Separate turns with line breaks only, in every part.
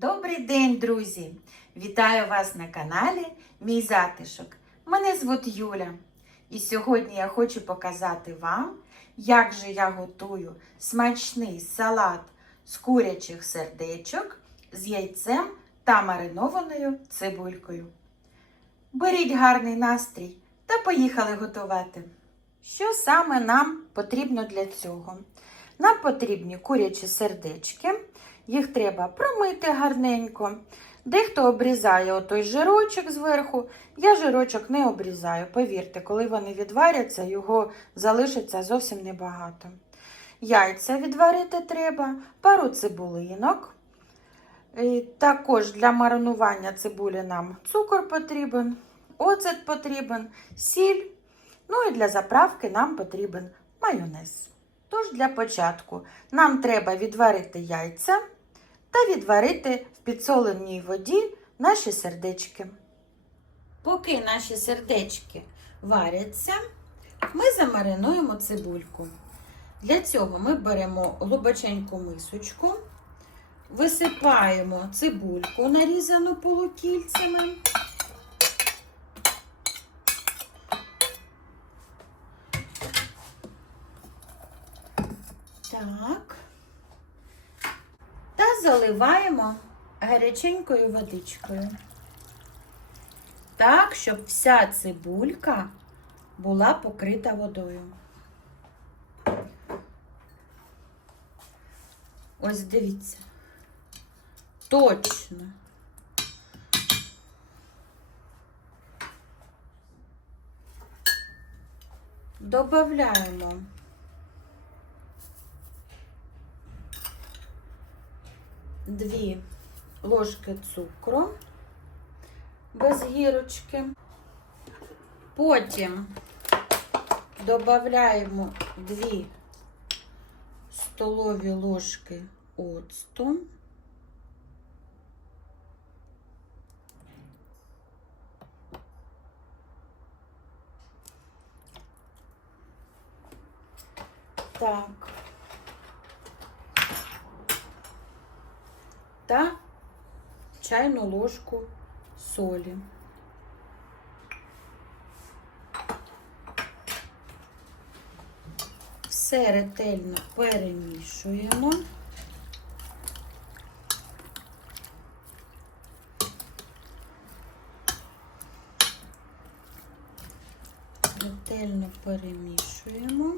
Добрий день, друзі! Вітаю вас на каналі Мій затишок. Мене звуть Юля. І сьогодні я хочу показати вам, як же я готую смачний салат з курячих сердечок з яйцем та маринованою цибулькою. Беріть гарний настрій та поїхали готувати. Що саме нам потрібно для цього? Нам потрібні курячі сердечки. Їх треба промити гарненько. Дехто обрізає отой жирочок зверху. Я жирочок не обрізаю. Повірте, коли вони відваряться, його залишиться зовсім небагато. Яйця відварити треба, пару цибулинок. І також для маринування цибулі нам цукор потрібен, оцет потрібен, сіль. Ну і для заправки нам потрібен майонез. Тож для початку нам треба відварити яйця та відварити в підсоленій воді наші сердечки. Поки наші сердечки варяться, ми замаринуємо цибульку. Для цього ми беремо глибоченьку мисочку, висипаємо цибульку, нарізану полукільцями. Так. Заливаємо гаряченькою водичкою. Так, щоб вся цибулька була покрита водою. Ось дивіться. Точно. Добавляємо дві ложки цукру без гірочки. Потім додаємо 2 столові ложки оцту. Так. Та чайну ложку солі. Все ретельно перемішуємо. Ретельно перемішуємо.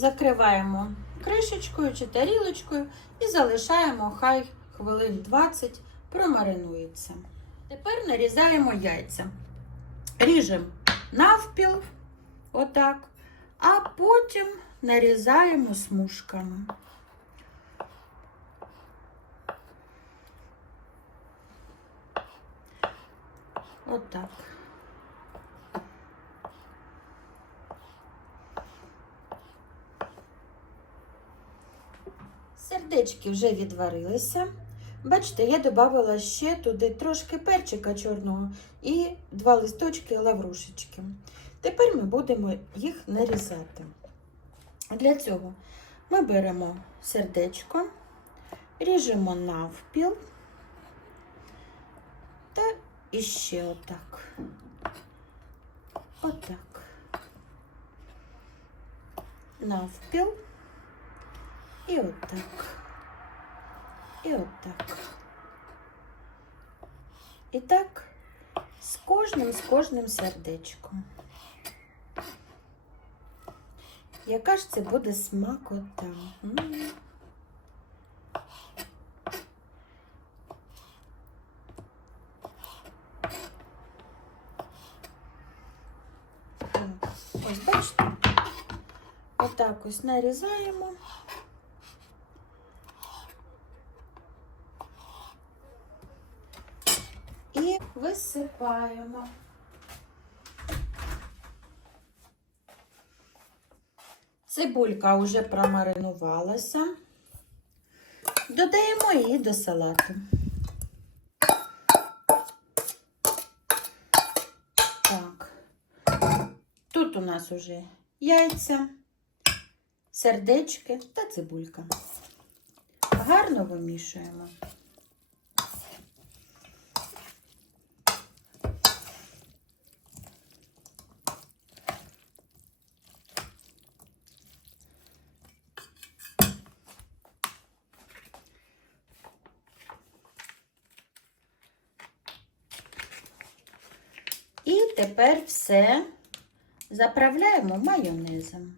Закриваємо кришечкою чи тарілочкою і залишаємо хай хвилин 20 промаринується. Тепер нарізаємо яйця. Ріжемо навпіл, отак, а потім нарізаємо смужками. Отак. Сердечки вже відварилися. Бачите, я додавала ще туди трошки перчика чорного і два листочки лаврушечки. Тепер ми будемо їх нарізати. Для цього ми беремо сердечко, ріжемо навпіл та іще отак. Отак. Навпіл. І отак. І отак. І так з кожним, з кожним сердечком. Яка ж це буде смакота? М. Так, Ось бачите? Отак ось нарізаємо. І висипаємо. Цибулька вже промаринувалася. Додаємо її до салату. Так. Тут у нас уже яйця, сердечки та цибулька. Гарно вимішуємо. І тепер все заправляємо майонезом.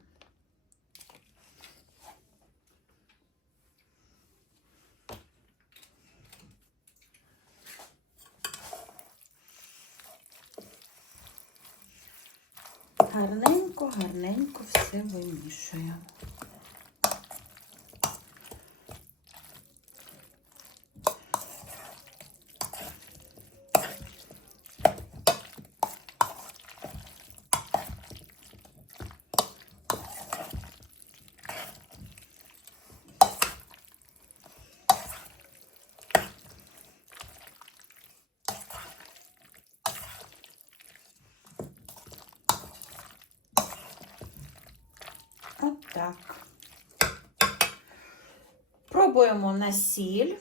Гарненько, гарненько все вимішуємо. Отак. Пробуємо на сіль.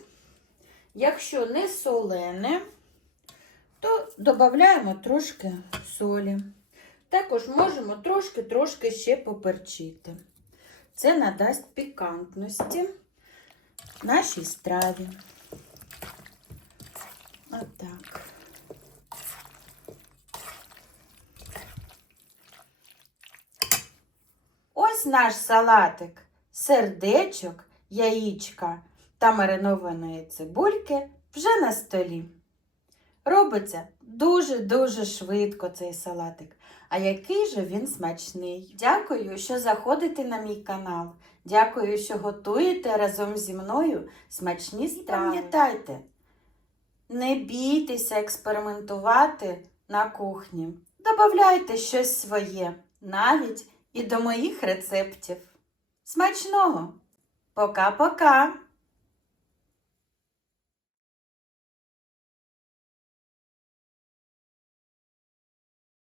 Якщо не солене, то додаємо трошки солі. Також можемо трошки-трошки ще поперчити. Це надасть пікантності нашій страві. Отак. Ось наш салатик сердечок, яєчка та маринованої цибульки вже на столі. Робиться дуже-дуже швидко цей салатик. А який же він смачний. Дякую, що заходите на мій канал. Дякую, що готуєте разом зі мною смачні страви. Пам'ятайте, не бійтеся експериментувати на кухні. Добавляйте щось своє, навіть і до моїх рецептів. Смачного! Пока-пока!